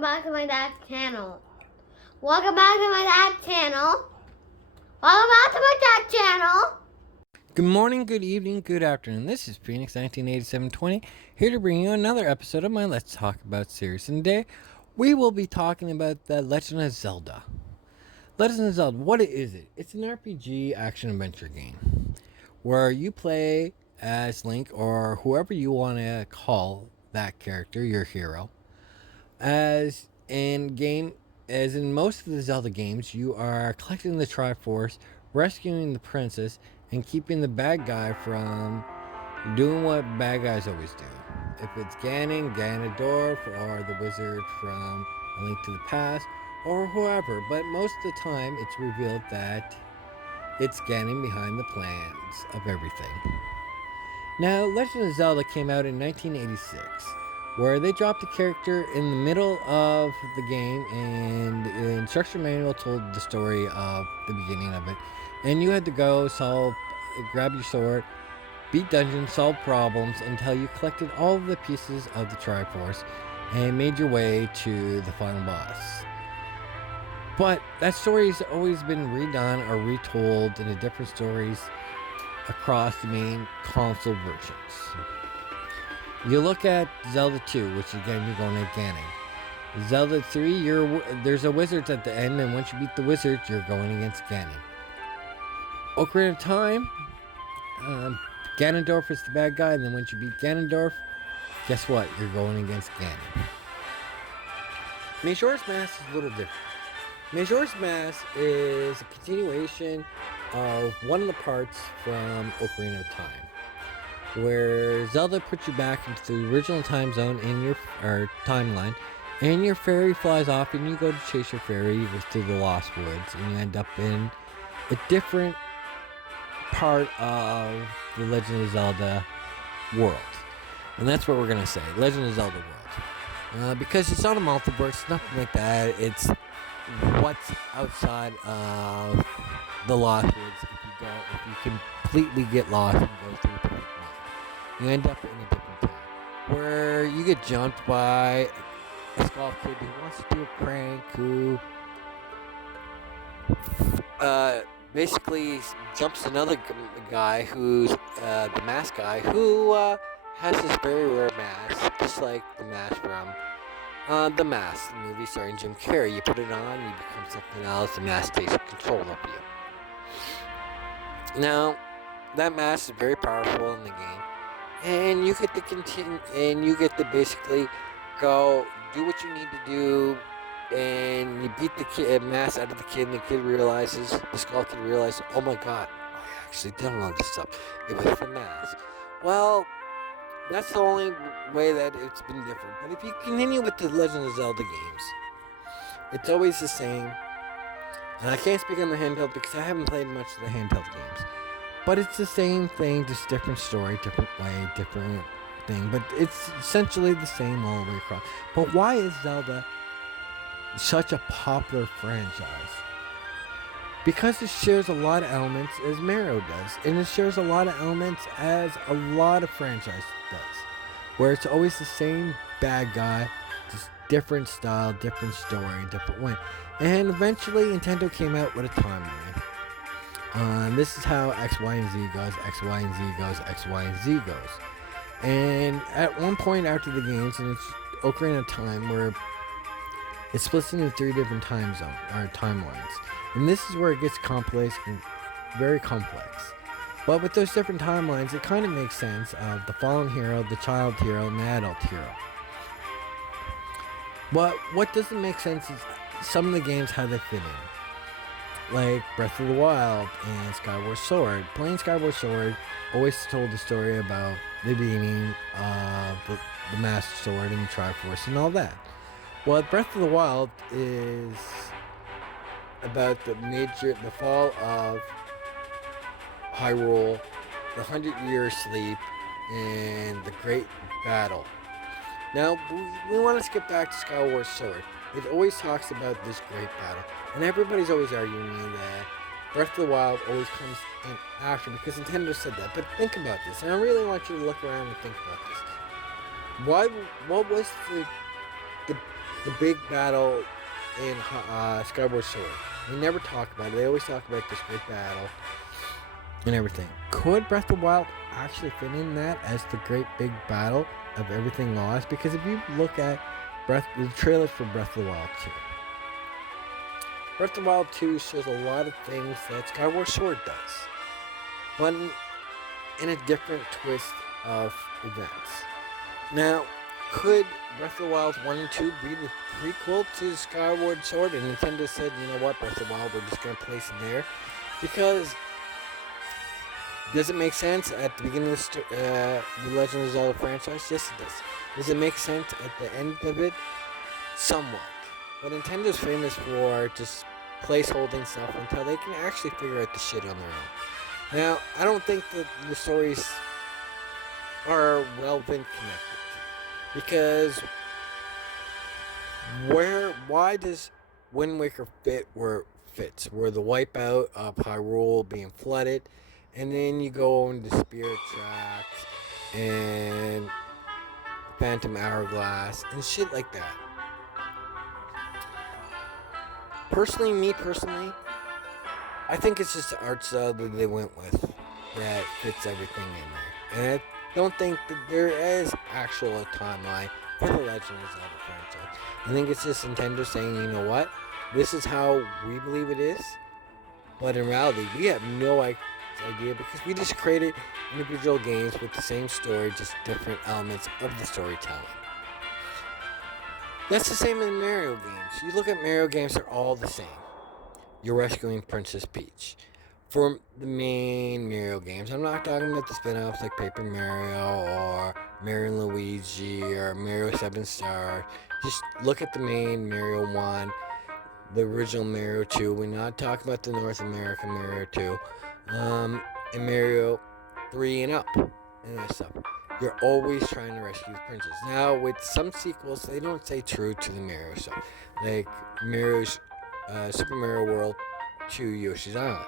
Back to my dad's channel. Welcome back to my dad's channel. Welcome back to my dad's channel. Good morning, good evening, good afternoon. This is Phoenix 198720 here to bring you another episode of my Let's Talk About series. And today we will be talking about the Legend of Zelda. Legend of Zelda, what is it? It's an RPG action adventure game where you play as Link or whoever you want to call that character, your hero. As in most of the Zelda games, you are collecting the Triforce, rescuing the princess, and keeping the bad guy from doing what bad guys always do. If it's Ganon, Ganondorf, or the wizard from A Link to the Past, or whoever, but most of the time it's revealed that it's Ganon behind the plans of everything. Now, Legend of Zelda came out in 1986, where they dropped a character in the middle of the game, and the instruction manual told the story of the beginning of it. And you had to go grab your sword, beat dungeons, solve problems until you collected all of the pieces of the Triforce and made your way to the final boss. But that story's always been redone or retold into different stories across the main console versions. You look at Zelda 2, which again you're going at Ganon. Zelda 3, there's a wizard at the end, and once you beat the wizard, you're going against Ganon. Ocarina of Time, Ganondorf is the bad guy, and then once you beat Ganondorf, guess what? You're going against Ganon. Majora's Mask is a little different. Majora's Mask is a continuation of one of the parts from Ocarina of Time, where Zelda puts you back into the original time zone in your timeline, and your fairy flies off, and you go to chase your fairy through the Lost Woods, and you end up in a different part of the Legend of Zelda world. And that's what we're going to say, Legend of Zelda world. Because it's not a multiverse, nothing like that. It's what's outside of the Lost Woods. If you completely get lost and go through a different world, you end up in a different town where you get jumped by a skull kid who wants to do a prank, who basically jumps another guy who's the mask guy, who has this very rare mask, just like the mask from The Mask, the movie starring Jim Carrey. You put it on, you become something else, the mask takes control of you. Now, that mask is very powerful in the game, and you get to continue, and you get to basically go do what you need to do, and you beat the mask out of the kid, and the skull kid realizes, oh my god, I actually done all this stuff. It was the mask. Well, that's the only way that it's been different. But if you continue with the Legend of Zelda games, it's always the same. And I can't speak on the handheld because I haven't played much of the handheld games. But it's the same thing, just different story, different way, different thing. But it's essentially the same all the way across. But why is Zelda such a popular franchise? Because it shares a lot of elements as Mario does. And it shares a lot of elements as a lot of franchises does. Where it's always the same bad guy, just different style, different story, different way. And eventually Nintendo came out with a timeline. This is how X, Y, and Z goes, X, Y, and Z goes, X, Y, and Z goes. And at one point after the games, and it's Ocarina of Time, where it splits into 3 different time zones, or timelines. And this is where it gets complex and very complex. But with those different timelines, it kind of makes sense of the fallen hero, the child hero, and the adult hero. But what doesn't make sense is some of the games, how they fit in. Like Breath of the Wild and Skyward Sword. Playing Skyward Sword always told the story about the beginning of the Master Sword and the Triforce and all that. Well, Breath of the Wild is about the fall of Hyrule, the 100-year sleep, and the Great Battle. Now, we want to skip back to Skyward Sword. It always talks about this great battle, and everybody's always arguing that Breath of the Wild always comes in after, because Nintendo said that. But think about this, and I really want you to look around and think about this. What was the the big battle in Skyward Sword. They never talk about it. They always talk about this big battle and everything. Could Breath of the Wild actually fit in that as the great big battle of everything lost? Because if you look at the trailer for Breath of the Wild 2, Breath of the Wild 2 shows a lot of things that Skyward Sword does, but in a different twist of events. Now, could Breath of the Wild 1 and 2 be the prequel to Skyward Sword? And Nintendo said, you know what, Breath of the Wild, we're just going to place it there. Because, does it make sense at the beginning of the Legend of Zelda franchise? Yes, it does. Does it make sense at the end of it? Somewhat. But Nintendo's famous for just placeholding stuff until they can actually figure out the shit on their own. Now, I don't think that the stories are relevant connected. Because why does Wind Waker fit where it fits? Where the wipeout of Hyrule being flooded, and then you go into Spirit Tracks and Phantom Hourglass and shit like that. Personally, I think it's just the art style that they went with that fits everything in there. And I don't think that there is actual timeline for the Legend of Zelda franchise. I think it's just Nintendo saying, you know what, this is how we believe it is. But in reality, we have no idea because we just created individual games with the same story, just different elements of the storytelling. That's the same in Mario games. You look at Mario games, they're all the same. You're rescuing Princess Peach. For the main Mario games, I'm not talking about the spin-offs like Paper Mario or Mario and Luigi or Mario 7 Stars. Just look at the main Mario 1, the original Mario 2. We're not talking about the North American Mario 2. And Mario 3 and up and that stuff. You're always trying to rescue the princess. Now, with some sequels, they don't stay true to the Mario stuff. Like Mario's Super Mario World 2 Yoshi's Island.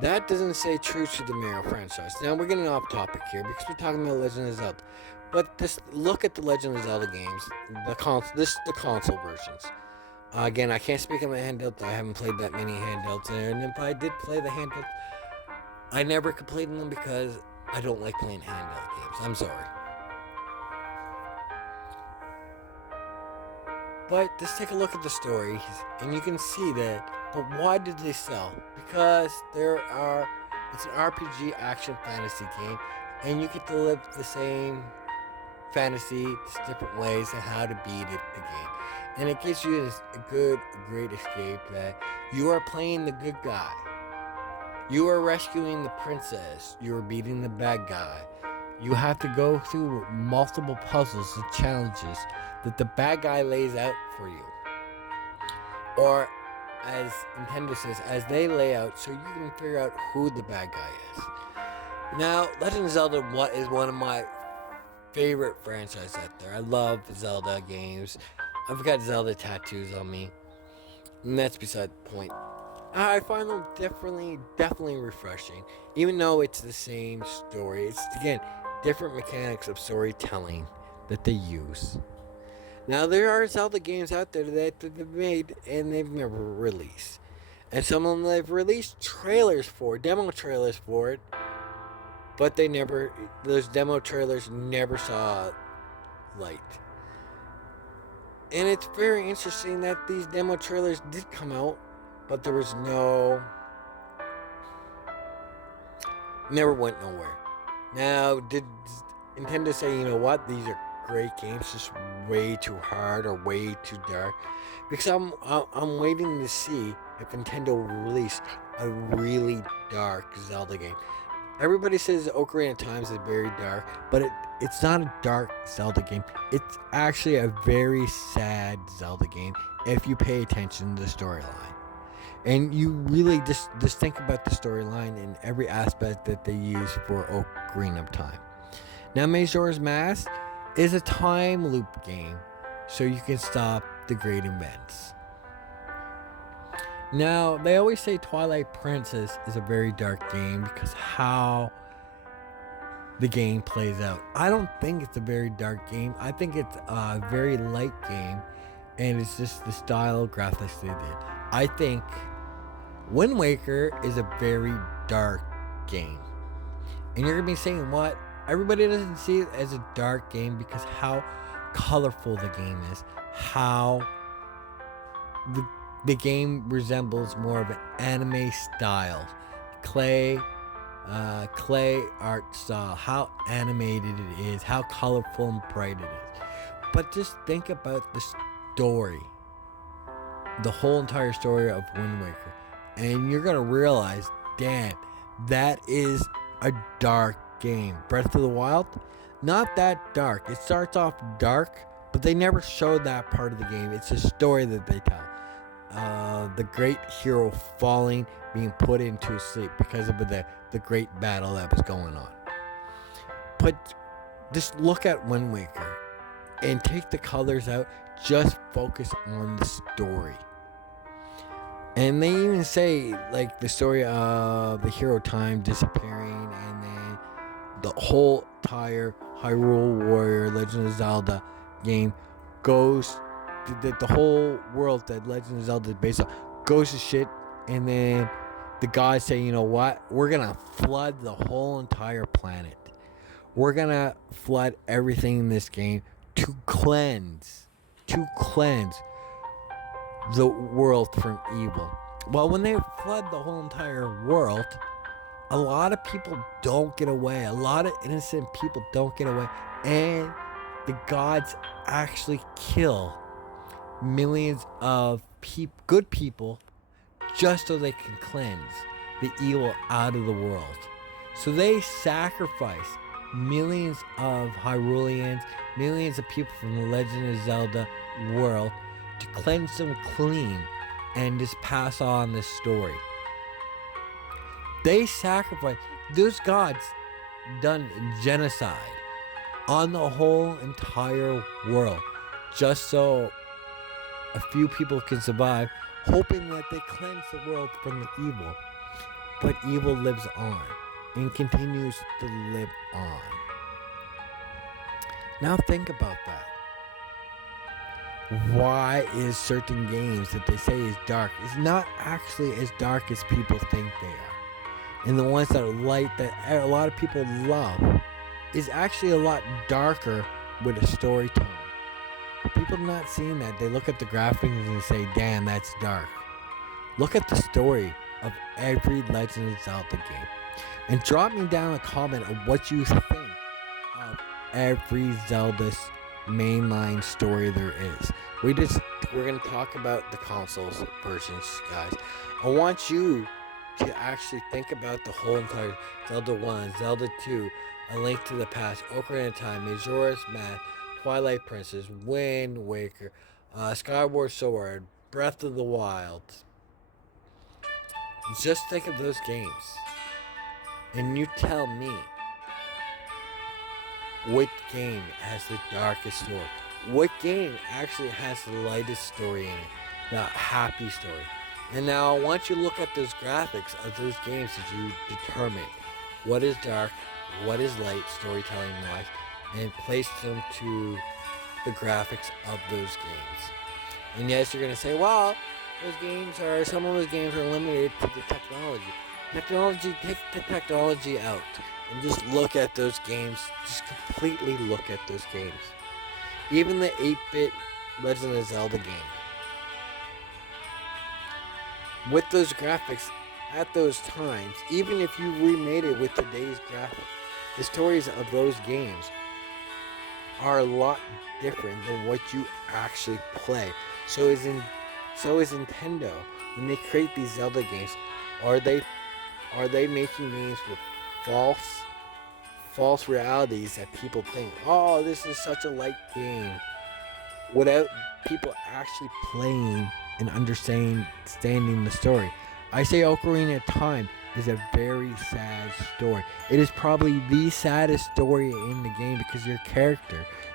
That doesn't stay true to the Mario franchise. Now, we're getting off topic here because we're talking about Legend of Zelda. But just look at the Legend of Zelda games, the console versions. Again, I can't speak on the handheld. I haven't played that many handhelds. And if I did play the handhelds, I never completed them because I don't like playing handheld games. I'm sorry. But just take a look at the stories, and you can see that. But why did they sell? Because it's an RPG action fantasy game, and you get to live the same fantasy, just different ways and how to beat it again. And it gives you a great escape that you are playing the good guy. You are rescuing the princess. You are beating the bad guy. You have to go through multiple puzzles and challenges that the bad guy lays out for you. Or, as Nintendo says, as they lay out so you can figure out who the bad guy is. Now, Legend of Zelda is one of my favorite franchises out there. I love Zelda games. I've got Zelda tattoos on me. And that's beside the point. I find them definitely refreshing. Even though it's the same story. It's, again, different mechanics of storytelling that they use. Now, there are Zelda games out there that they've made and they've never released. And some of them they've released demo trailers for it. But those demo trailers never saw light. And it's very interesting that these demo trailers did come out, but there was never went nowhere. Now, did Nintendo say, you know what, these are great games, just way too hard or way too dark? Because I'm waiting to see if Nintendo will release a really dark Zelda game. Everybody says Ocarina of Time is very dark, but it's not a dark Zelda game. It's actually a very sad Zelda game if you pay attention to the storyline. And you really just think about the storyline in every aspect that they use for Ocarina of Time. Now, Majora's Mask is a time loop game, so you can stop the great events. Now, they always say Twilight Princess is a very dark game because how the game plays out. I don't think it's a very dark game. I think it's a very light game and it's just the style of graphics they did. I think Wind Waker is a very dark game. And you're going to be saying, what? Everybody doesn't see it as a dark game because how colorful the game is. How the game resembles more of an anime style. Clay art style. How animated it is. How colorful and bright it is. But just think about the story. The whole entire story of Wind Waker. And you're going to realize, damn, that is a dark game. Breath of the Wild, not that dark. It starts off dark, but they never showed that part of the game. It's a story that they tell. The great hero falling, being put into sleep because of the great battle that was going on. But just look at Wind Waker and take the colors out. Just focus on the story. And they even say, like, the story of the hero time disappearing, and then the whole entire Hyrule Warrior Legend of Zelda game goes, the whole world that Legend of Zelda is based on goes to shit, and then the gods say, you know what, we're gonna flood the whole entire planet. We're gonna flood everything in this game to cleanse the world from evil. Well, when they flood the whole entire world, a lot of people don't get away. A lot of innocent people don't get away. And the gods actually kill millions of good people just so they can cleanse the evil out of the world. So they sacrifice millions of Hyruleans, millions of people from the Legend of Zelda world to cleanse them clean and just pass on this story. They sacrifice, those gods done genocide on the whole entire world just so a few people can survive, hoping that they cleanse the world from the evil. But evil lives on and continues to live on. Now think about that. Why is certain games that they say is dark is not actually as dark as people think they are? And the ones that are light, that a lot of people love, is actually a lot darker with a story tone. People not seeing that. They look at the graphics and say, damn, that's dark. Look at the story of every Legend of Zelda game. And drop me down a comment of what you think of every Zelda mainline story there is. We're going to talk about the consoles versions, guys. I want you to actually think about the whole entire Zelda 1, Zelda 2, A Link to the Past, Ocarina of Time, Majora's Mask, Twilight Princess, Wind Waker, Skyward Sword, Breath of the Wild. Just think of those games. And you tell me what game has the darkest story? What game actually has the lightest story in it? The happy story. And now I want you to look at those graphics of those games that you determine what is dark, what is light storytelling wise, and place them to the graphics of those games. And yes, you're going to say, well, some of those games are limited to the technology. Take the technology out and just look at those games. Just completely look at those games. Even the 8-bit Legend of Zelda game. With those graphics at those times, even if you remade it with today's graphics, the stories of those games are a lot different than what you actually play. So is Nintendo, when they create these Zelda games, are they making games with false realities that people think, oh, this is such a light game, without people actually playing and understanding the story? I say Ocarina of Time is a very sad story. It is probably the saddest story in the game because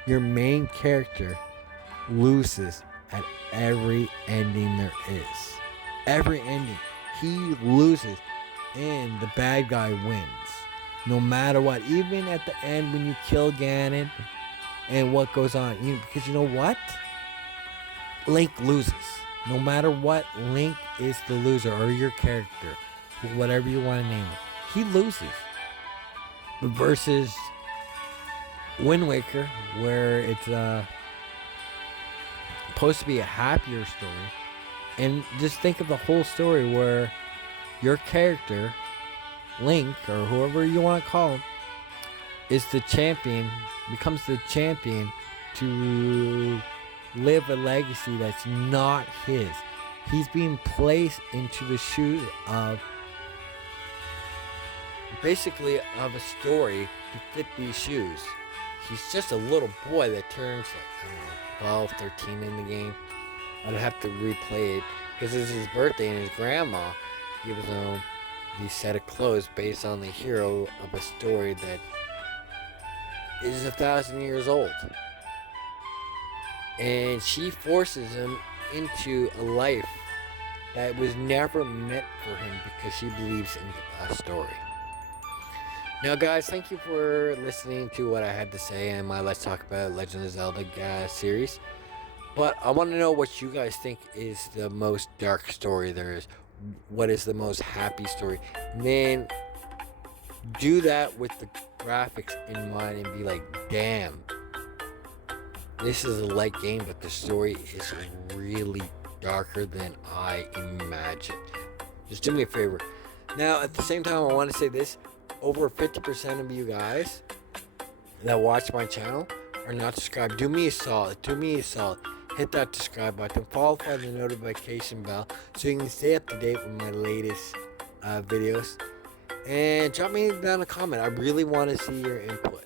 your main character, loses at every ending there is. Every ending. He loses and the bad guy wins. No matter what. Even at the end when you kill Ganon and what goes on. Because you know what? Link loses. No matter what, Link is the loser, or your character, whatever you want to name it. He loses. Versus Wind Waker, where it's supposed to be a happier story. And just think of the whole story where your character, Link, or whoever you want to call him, is the champion, becomes the champion to live a legacy that's not his. He's being placed into the shoes of, basically, of a story to fit these shoes. He's just a little boy that turns like, I don't know, 12, 13 in the game. I'd have to replay it because it's his birthday and his grandma gives him these set of clothes based on the hero of a story that is 1,000 years old. And she forces him into a life that was never meant for him because she believes in a story. Now, guys, thank you for listening to what I had to say in my Let's Talk About Legend of Zelda series. But I want to know what you guys think is the most dark story there is. What is the most happy story? Man, do that with the graphics in mind and be like, damn, this is a light game, but the story is really darker than I imagined. Just do me a favor. Now, at the same time, I want to say this. Over 50% of you guys that watch my channel are not subscribed. Do me a solid. Hit that subscribe button. Follow the notification bell so you can stay up to date with my latest videos. And drop me down a comment. I really want to see your input.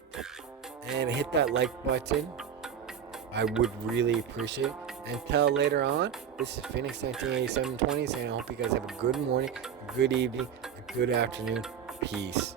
And hit that like button. I would really appreciate it. Until later on, this is Phoenix 198720 saying I hope you guys have a good morning, a good evening, a good afternoon. Peace.